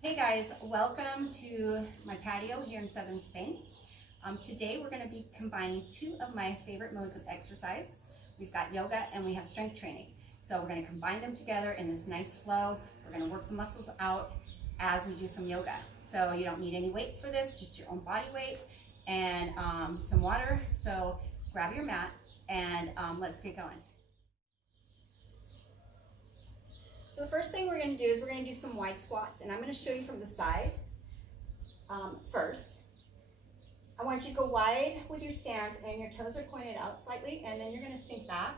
Hey guys, welcome to my patio here in southern Spain. Today we're going to be combining two of my favorite modes of exercise. We've got yoga and we have strength training. So we're going to combine them together in this nice flow. We're going to work the muscles out as we do some yoga. So you don't need any weights for this, just your own body weight and some water. So grab your mat and let's get going. So the first thing we're going to do is we're going to do some wide squats, and I'm going to show you from the side first. I want you to go wide with your stance and your toes are pointed out slightly, and then you're going to sink back.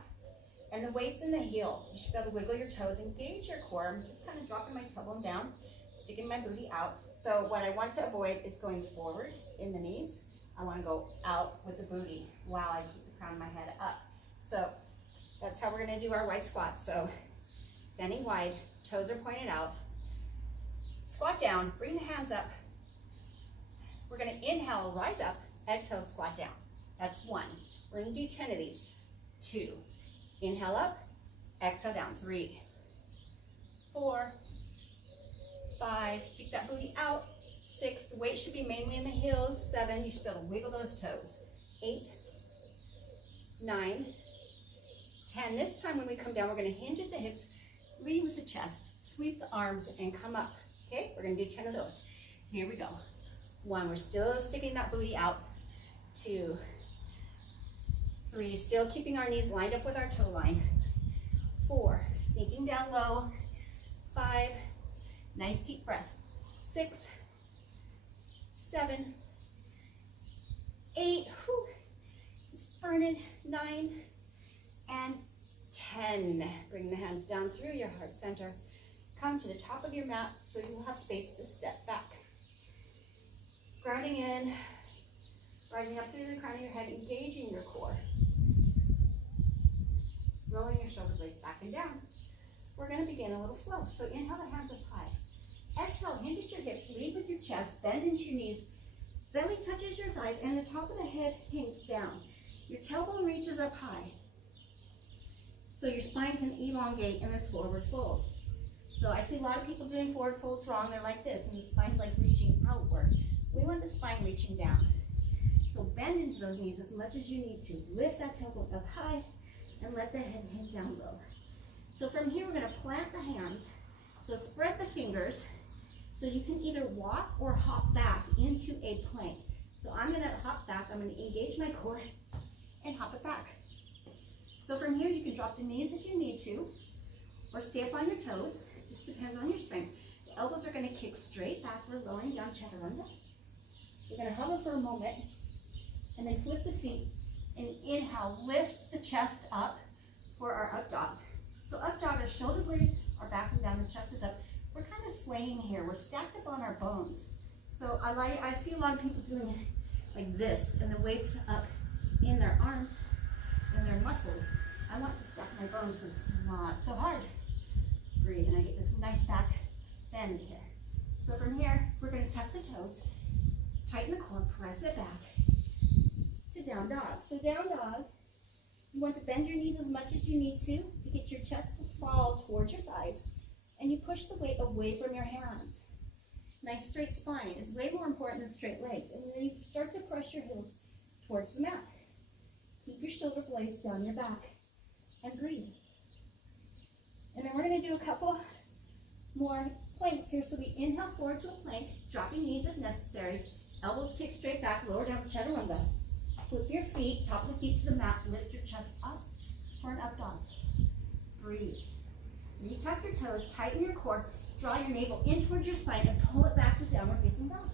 And the weight's in the heels. You should be able to wiggle your toes, engage your core. I'm just kind of dropping my tailbone down, sticking my booty out. So what I want to avoid is going forward in the knees. I want to go out with the booty while I keep the crown of my head up. So that's how we're going to do our wide squats. So standing wide, toes are pointed out. Squat down, bring the hands up. We're going to inhale, rise up, exhale, squat down. That's one. We're going to do 10 of these. 2. Inhale up, exhale down. 3, 4, 5. Stick that booty out. 6. The weight should be mainly in the heels. 7. You should be able to wiggle those toes. 8, 9, 10. This time when we come down, we're going to hinge at the hips. Lead with the chest, sweep the arms, and come up. Okay, we're going to do 10 of those. Here we go. 1, we're still sticking that booty out. 2, 3, still keeping our knees lined up with our toe line. 4, sinking down low. 5, nice deep breath. 6, 7, 8, whew, it's burning. 9, and 10. Bring the hands down through your heart center. Come to the top of your mat so you will have space to step back. Grounding in, rising up through the crown of your head, engaging your core. Rolling your shoulder blades back and down. We're going to begin a little flow. So inhale the hands up high. Exhale, hinge at your hips, lead with your chest, bend into your knees. Belly touches your thighs and the top of the head hangs down. Your tailbone reaches up high. So your spine can elongate in this forward fold. So I see a lot of people doing forward folds wrong. They're like this, and the spine's like reaching outward. We want the spine reaching down. So bend into those knees as much as you need to. Lift that tailbone up high and let the head hang down low. So from here, we're going to plant the hands. So spread the fingers so you can either walk or hop back into a plank. So I'm going to hop back. I'm going to engage my core and hop it back. So from here, you can drop the knees if you need to, or stay up on your toes. Just depends on your strength. The elbows are going to kick straight back. We're lowering down chaturanga. You're going to hover for a moment, and then flip the feet, and inhale, lift the chest up for our up dog. So up dog, our shoulder blades are backing down, the chest is up. We're kind of swaying here. We're stacked up on our bones. So I see a lot of people doing it like this, and the weight's up in their arms and their muscles. I want to stack my bones, so it's not so hard. Breathe, and I get this nice back bend here. So from here, we're going to tuck the toes, tighten the core, press it back to down dog. So down dog, you want to bend your knees as much as you need to get your chest to fall towards your thighs, and you push the weight away from your hands. Nice straight spine is way more important than straight legs. And then you start to press your heels towards the mat. Keep your shoulder blades down your back and breathe. And then we're going to do a couple more planks here. So we inhale forward to a plank, dropping knees if necessary. Elbows kick straight back, lower down to chaturanga. Flip your feet, top of the feet to the mat, lift your chest up for an up dog. Breathe. Retuck your toes, tighten your core, draw your navel in towards your spine, and pull it back to downward facing dog.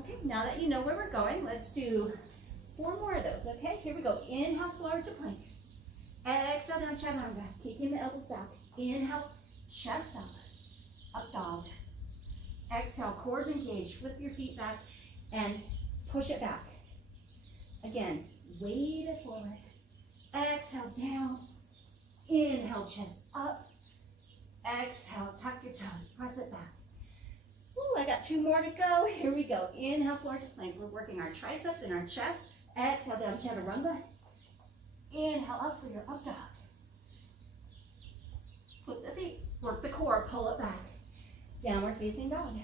Okay, now that you know where we're going, let's do 4 more of those, okay? Here we go. Inhale, forward to plank. Exhale down, chaturanga. Kicking the elbows back. Inhale, chest up dog. Exhale, core's engaged. Flip your feet back and push it back. Again, wave it forward. Exhale, down. Inhale, chest up. Exhale, tuck your toes, press it back. Ooh, I got 2 more to go. Here we go. Inhale, forward to plank. We're working our triceps and our chest. Exhale, down, chaturanga. Inhale, up for your up dog. Flip the feet, work the core, pull it back. Downward facing dog.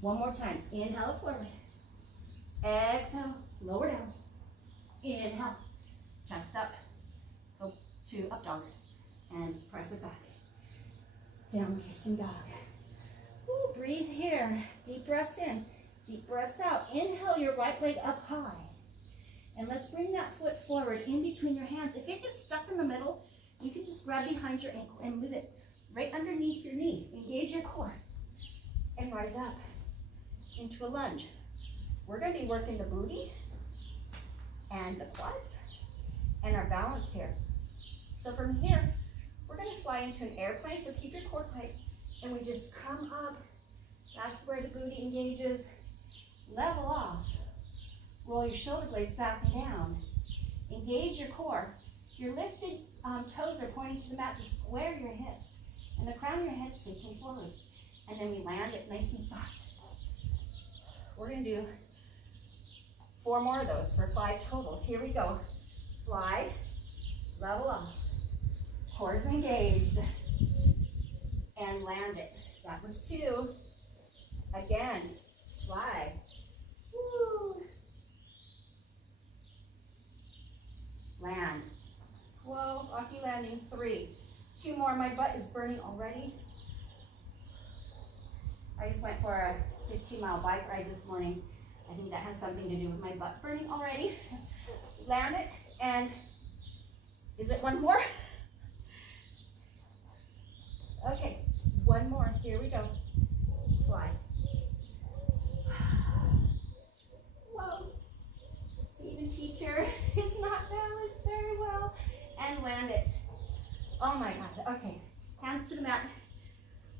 One more time. Inhale forward. Exhale, lower down. Inhale, chest up. Go to up dog. And press it back. Downward facing dog. Ooh, breathe here. Deep breaths in. Deep breaths out. Inhale your right leg up high. And let's bring that foot forward in between your hands. If it gets stuck in the middle, you can just grab behind your ankle and move it right underneath your knee. Engage your core. And rise up into a lunge. We're going to be working the booty and the quads and our balance here. So from here, we're going to fly into an airplane, so keep your core tight. And we just come up. That's where the booty engages. Level off. Roll your shoulder blades back and down. Engage your core. Your lifted toes are pointing to the mat to square your hips. And the crown of your head is facing forward. And then we land it nice and soft. We're going to do 4 more of those for 5 total. Here we go. Slide. Level off. Core is engaged. And land it. That was 2. Again. Slide. Woo. Land. Whoa, Aki landing. 3. 2 more. My butt is burning already. I just went for a 15-mile bike ride this morning. I think that has something to do with my butt burning already. Land it, and is it 1 more? Okay, 1 more. Here we go. Fly. Whoa. Even teacher is not balanced very well. And land it. Oh my God. Okay. Hands to the mat.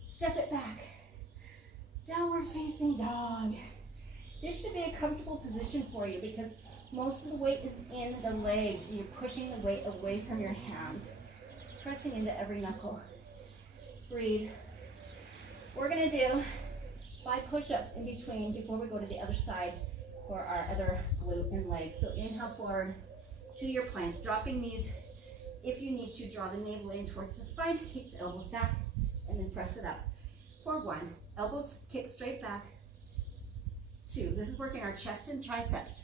Step it back. Downward facing dog. This should be a comfortable position for you because most of the weight is in the legs and you're pushing the weight away from your hands. Pressing into every knuckle. Breathe. We're going to do 5 push-ups in between before we go to the other side for our other glute and leg. So inhale forward to your plank, dropping knees. If you need to, draw the navel in towards the spine, kick the elbows back, and then press it up. For 1, elbows kick straight back. 2, this is working our chest and triceps.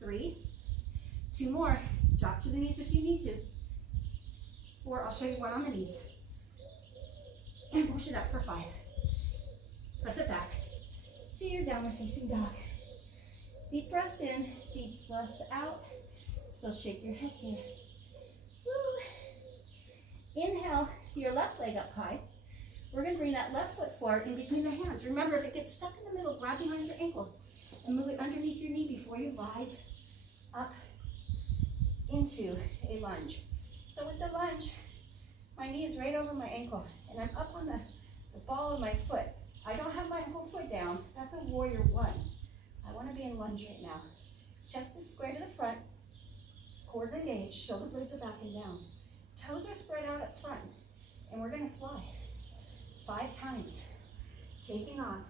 3, 2 more, drop to the knees if you need to. 4, I'll show you one on the knees. And push it up for 5. Press it back to your downward facing dog. Deep breaths in, deep breaths out. So shake your head here. Woo. Inhale your left leg up high. We're going to bring that left foot forward in between the hands. Remember, if it gets stuck in the middle, grab behind your ankle and move it underneath your knee before you rise up into a lunge. So with the lunge, my knee is right over my ankle and I'm up on the ball of my foot. I don't have my whole foot down. That's a warrior 1. I want to be in lunge right now. Chest is square to the front. Core is engaged. Shoulder blades are back and down. Toes are spread out up front. And we're going to fly 5 times. Taking off.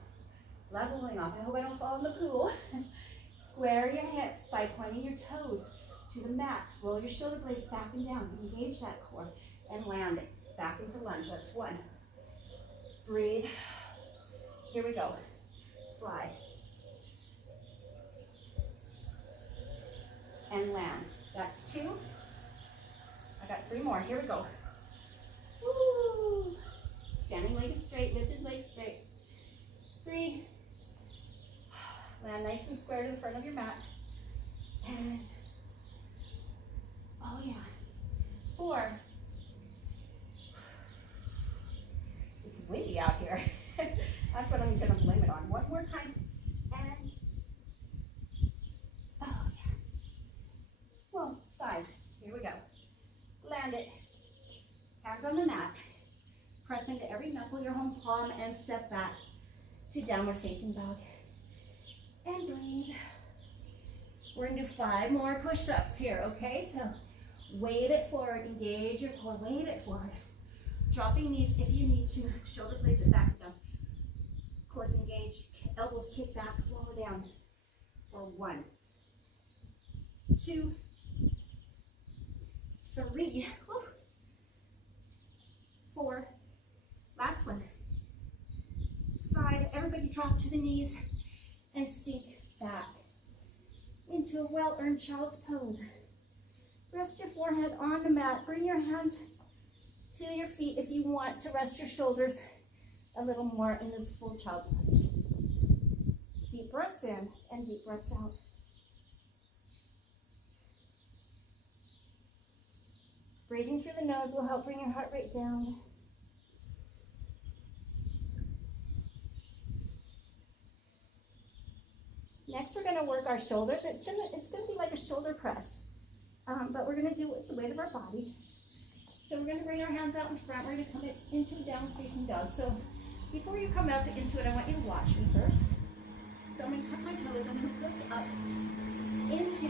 Leveling off. I hope I don't fall in the pool. Square your hips by pointing your toes to the mat. Roll your shoulder blades back and down. Engage that core. And land it. Back into lunge. That's 1. Breathe. Here we go. Fly. And land. That's 2. I got 3 more. Here we go. Woo. Standing leg is straight, lifted leg straight. 3. Land nice and square to the front of your mat. And, oh yeah. 4. It's windy out here. That's what I'm going to blame it on. 1 more time. And, oh yeah. Well, 5. Here we go. Land it. Hands on the mat. Press into every knuckle, your home palm, and step back to downward facing dog. And breathe. We're going to do 5 more push-ups here, okay? So wave it forward, engage your core, wave it forward. Dropping knees if you need to. Shoulder blades are back down. Core's engaged. Elbows kick back, lower down. For 1, 2, 3, 4. Last one. you drop to the knees and sink back into a well-earned child's pose. Rest your forehead on the mat. Bring your hands to your feet if you want to rest your shoulders a little more in this full child's pose. Deep breaths in and deep breaths out. Breathing through the nose will help bring your heart rate down. Next, we're going to work our shoulders. It's going to be like a shoulder press, but we're going to do it with the weight of our body. So we're going to bring our hands out in front. We're going to come into down facing dog. So before you come up into it, I want you to watch me first. So I'm going to tuck my toes. I'm going to lift up into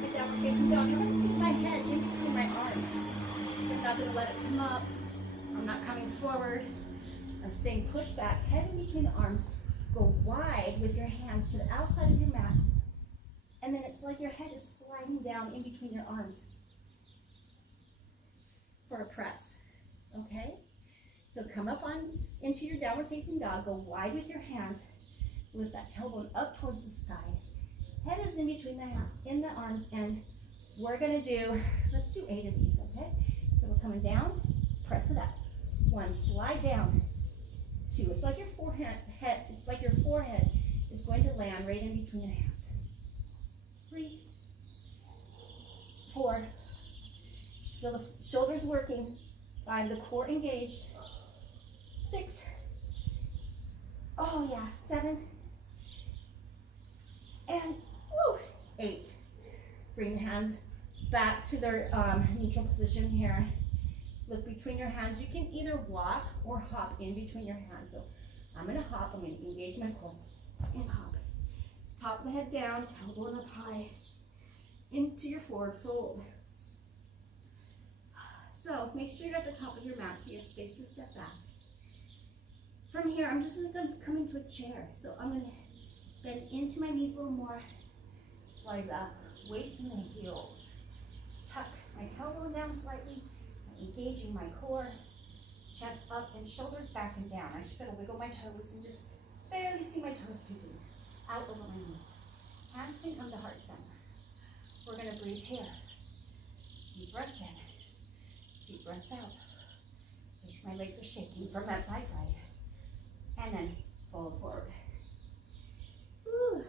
the downward facing dog. I'm going to keep my head in between my arms. I'm not going to let it come up. I'm not coming forward. I'm staying pushed back, head in between the arms. Go wide with your hands to the outside of your mat. And then it's like your head is sliding down in between your arms for a press. Okay? So come up on into your downward facing dog. Go wide with your hands. Lift that tailbone up towards the sky. Head is in between the arms, and we're gonna do, let's do 8 of these, okay? So we're coming down, press it up. 1, slide down. 2, it's like your forehead is going to land right in between your hands. 3, 4, feel the shoulders working. 5, the core engaged. 6, oh yeah, 7, and 8. Bring the hands back to their neutral position here. Look between your hands. You can either walk or hop in between your hands. So I'm going to hop. I'm going to engage my core and hop. Top of the head down, tailbone up high, into your forward fold. So make sure you're at the top of your mat so you have space to step back. From here, I'm just going to come into a chair. So I'm going to bend into my knees a little more. Rise up, weights in the heels. Tuck my tailbone down slightly, engaging my core, chest up and shoulders back and down. I should be able to wiggle my toes and just barely see my toes peeking out over my knees. Hands can come to heart center. We're going to breathe here. Deep breaths in, deep breaths out. My legs are shaking from that bike ride. And then fold forward. Woo.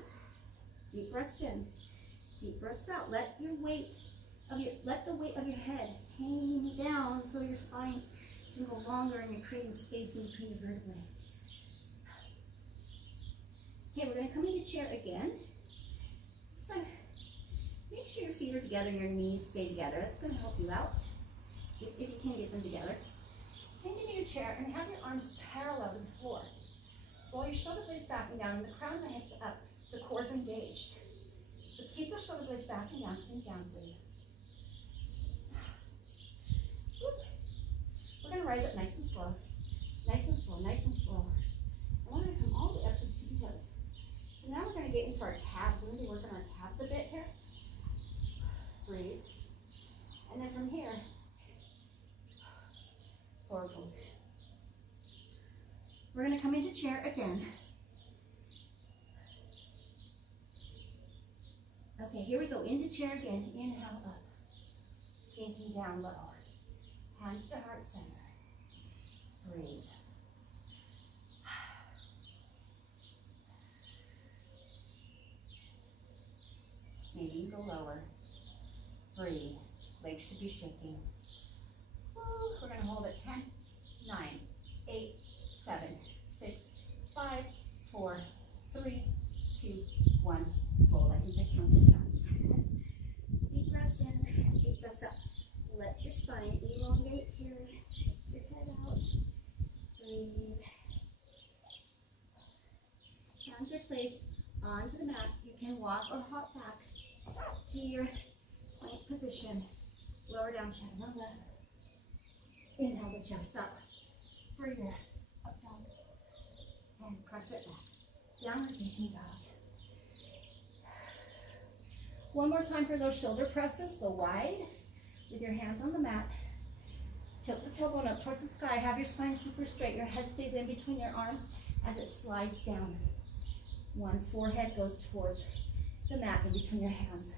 Deep breaths in, deep breaths out. Let the weight of your head hang down so your spine can go longer and you're creating space in between the vertebrae. Okay, we're going to come into chair again. So make sure your feet are together and your knees stay together. That's going to help you out if you can get them together. Sink into your chair and have your arms parallel to the floor. Roll your shoulder blades back and down and the crown of the head's up. The core is engaged. So keep the shoulder blades back and down, sink down, breathe. We're going to rise up nice and slow. Nice and slow, nice and slow. And we're going to come all the way up to the tippy toes. So now we're going to get into our calves. We're going to be working our calves a bit here. Breathe. And then from here, forward fold. We're going to come into chair again. Okay, here we go. Into chair again. Inhale up. Sinking down low. Hands to heart center. Breathe. Maybe you go lower. Breathe. Legs should be shaking. Woo. We're going to hold it 10, 9, 8, 7, 6, 5, 4, 3, 2, 1. Fold. I think I counted once. Deep breaths in, deep breaths out. Let your spine elongate here. Shake your head out. Breathe. Hands are placed onto the mat. You can walk or hop back to your plank position. Lower down chaturanga. Inhale the chest up. Breathe up, down. And press it back. Downward facing dog. One more time for those shoulder presses. Go wide with your hands on the mat. Tilt the tailbone up towards the sky. Have your spine super straight. Your head stays in between your arms as it slides down. 1, forehead goes towards the mat in between your hands.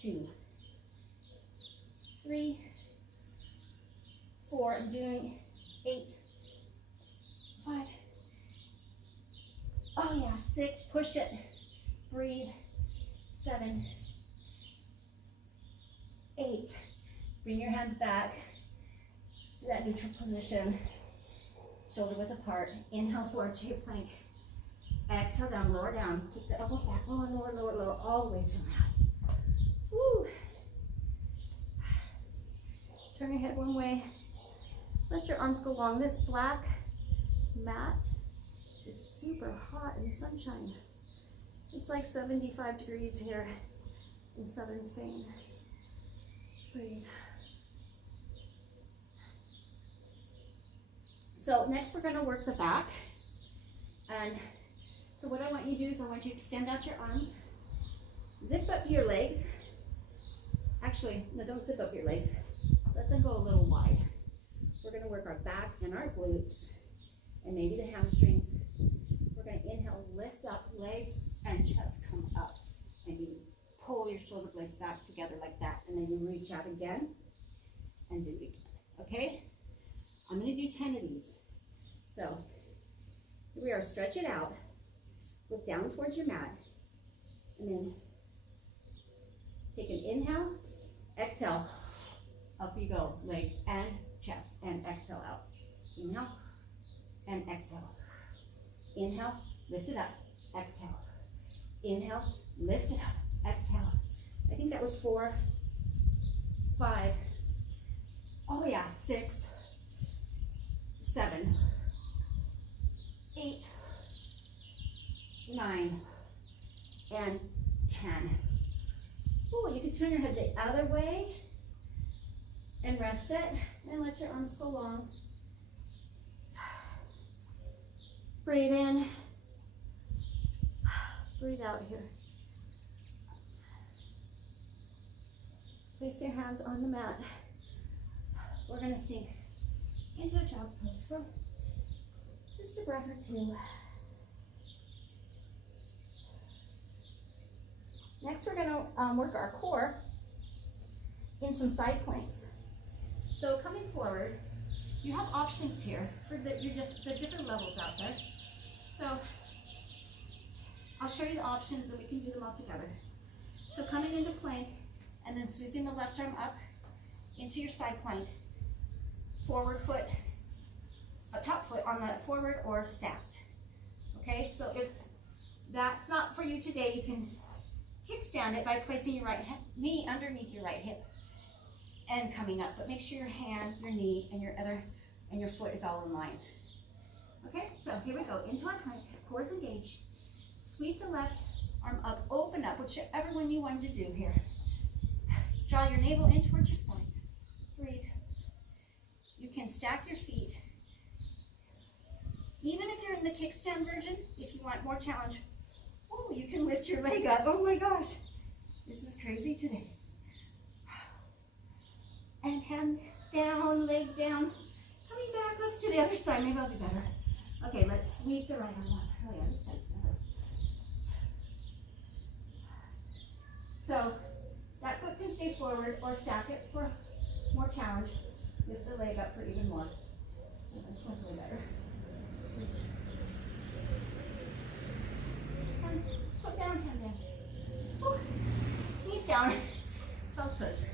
2, 3, 4, I'm doing 8, 5, oh yeah, 6, push it, breathe, 7, 8, bring your hands back to that neutral position, shoulder width apart, inhale forward to your plank, exhale down, lower down, keep the elbows back, lower, lower, lower, lower, all the way to mat. Woo! Turn your head one way, let your arms go long. This black mat is super hot in the sunshine. It's like 75 degrees here in southern Spain. Breathe. So next we're going to work the back. And so what I want you to do is I want you to extend out your arms, zip up your legs. Actually, no, don't zip up your legs. Let them go a little wide. We're going to work our back and our glutes and maybe the hamstrings. We're going to inhale, lift up, legs and chest come up. And you pull your shoulder blades back together like that. And then you reach out again and do it again. Okay? I'm going to do 10 of these. So here we are. Stretch it out. Look down towards your mat. And then take an inhale, exhale. Up you go. Legs and chest, and exhale out. Inhale and exhale. Inhale, lift it up, exhale. Inhale, lift it up, exhale. I think that was 4, 5, oh yeah, 6, 7, 8, 9, and 10. Oh, you can turn your head the other way and rest it, and let your arms go long. Breathe in, breathe out here. Place your hands on the mat. We're going to sink into a child's pose for just a breath or two. Next, we're going to work our core in some side planks. So coming forward, you have options here for the different levels out there. So I'll show you the options and we can do them all together. So coming into plank and then sweeping the left arm up into your side plank. Forward foot, a top foot on the forward or stacked. Okay, so if that's not for you today, you can kickstand it by placing your right knee underneath your right hip and coming up, but make sure your hand, your knee, and your foot is all in line. Okay, so here we go, into our plank, core is engaged. Sweep the left arm up, open up, whichever one you wanted to do here. Draw your navel in towards your spine. Breathe. You can stack your feet. Even if you're in the kickstand version, if you want more challenge, oh, you can lift your leg up. Oh my gosh, this is crazy today. And hand down, leg down. Coming back, let's do the other side. Maybe I'll do better. Okay, let's sweep the right arm up. Oh yeah, this side's better. So that foot can stay forward or stack it for more challenge. Lift the leg up for even more. Oh, this one's way better. And foot down, hand down. Ooh. Knees down. Child's pose.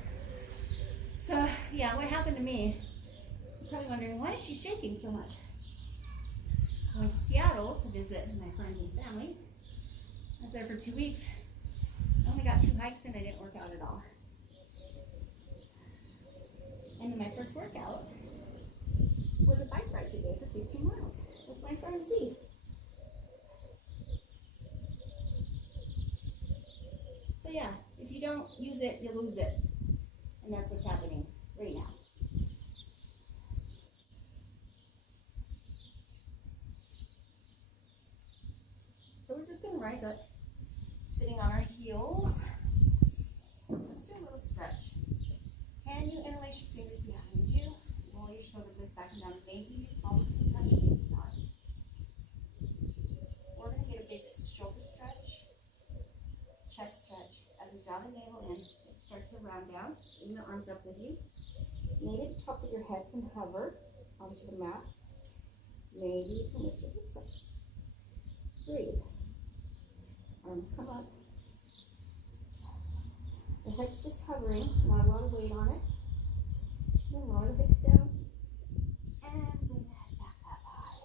So, yeah, what happened to me, you're probably wondering, why is she shaking so much? I went to Seattle to visit my friends and family. I was there for 2 weeks. I only got 2 hikes and I didn't work out at all. And then my first workout was a bike ride today for 15 miles with my friend Z. So yeah, if you don't use it, you lose it. And that's what's happening right now. So we're just going to rise up, sitting on our heels. Let's do a little stretch. Can you interlace your fingers behind you? Roll your shoulders lift back and down. Maybe you always can touch, maybe not. up, bring the arms up with you. Maybe the top of your head can hover onto the mat. Maybe you can lift your hips up. Breathe. Arms come up. The head's just hovering, not a lot of weight on it. Then lower the hips down. And bring the head back up high.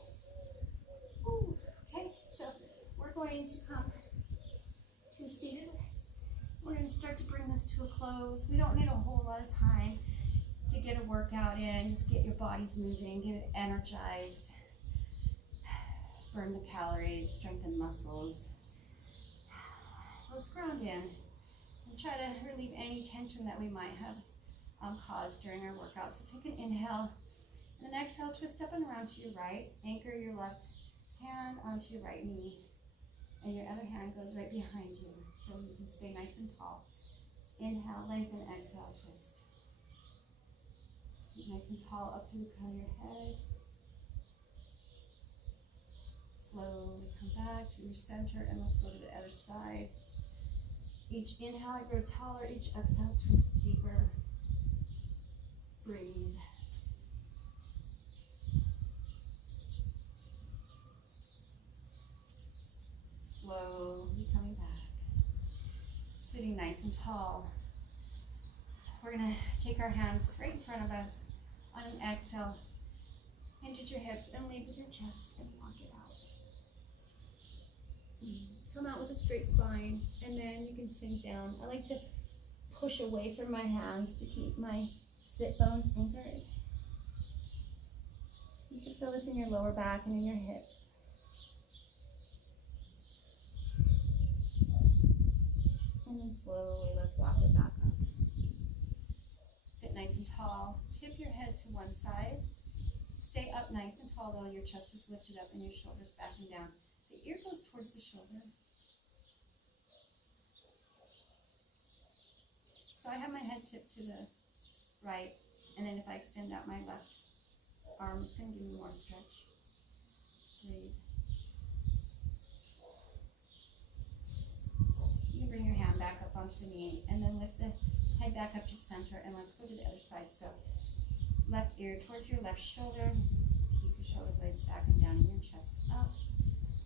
Ooh, okay, so we're going to come to seated. We're going to start to bring this to a close. We don't need a whole lot of time to get a workout in. Just get your bodies moving, get it energized, burn the calories, strengthen muscles. Let's ground in and try to relieve any tension that we might have caused during our workout. So take an inhale, and then exhale, twist up and around to your right. Anchor your left hand onto your right knee, and your other hand goes right behind you, so you can stay nice and tall. Inhale, lengthen, exhale, twist. Keep nice and tall up through the crown of your head. Slowly come back to your center, and let's go to the other side. Each inhale, I grow taller. Each exhale, twist deeper. Breathe. Slowly coming back. Sitting nice and tall. We're going to take our hands right in front of us. On an exhale, hinge at your hips and lead with your chest and walk it out. Come out with a straight spine, and then you can sink down. I like to push away from my hands to keep my sit bones anchored. You should feel this in your lower back and in your hips. And then slowly, let's walk it back up. Sit nice and tall. Tip your head to one side. Stay up nice and tall though. Your chest is lifted up and your shoulders backing down. The ear goes towards the shoulder. So I have my head tipped to the right, and then if I extend out my left arm, it's going to give me more stretch. Breathe. You can bring your hand back up onto the knee, and then lift the head back up to center, and let's go to the other side. So left ear towards your left shoulder. Keep your shoulder blades back and down and your chest up.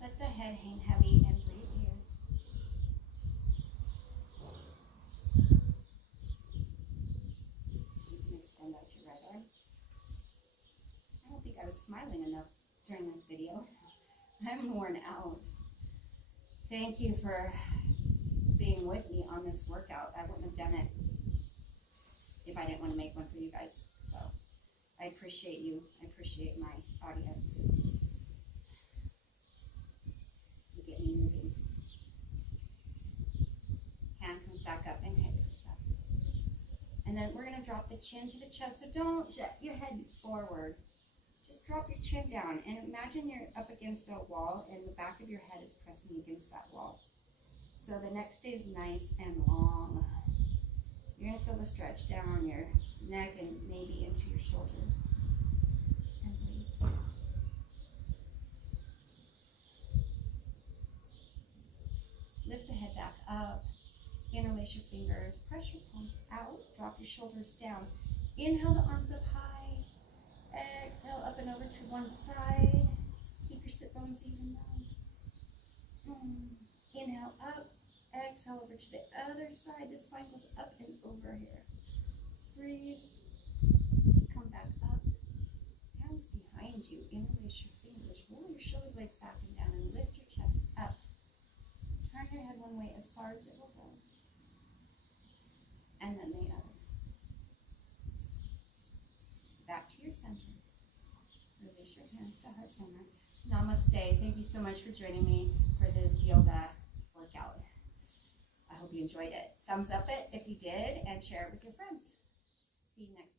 Let the head hang heavy and breathe here. You can extend out your right arm. I don't think I was smiling enough during this video. I'm worn out. Thank you for being with me on this workout. I wouldn't have done it if I didn't want to make one for you guys. So I appreciate you. I appreciate my audience. You get me moving. Hand comes back up and head comes up. And then we're going to drop the chin to the chest. So don't jet your head forward. Just drop your chin down and imagine you're up against a wall and the back of your head is pressing against that wall. So the neck stays nice and long. You're going to feel the stretch down your neck and maybe into your shoulders. And breathe. Lift the head back up. Interlace your fingers. Press your palms out. Drop your shoulders down. Inhale the arms up high. Exhale up and over to one side. Keep your sit bones even though. Inhale up. Exhale over to the other side. The spine goes up and over here. Breathe. Come back up. Hands behind you. Interlace your fingers. Roll your shoulder blades back and down and lift your chest up. Turn your head one way as far as it will go. And then the other. Back to your center. Release your hands to heart center. Namaste. Thank you so much for joining me for this yoga workout. I hope you enjoyed it. Thumbs up it if you did, and share it with your friends. See you next time.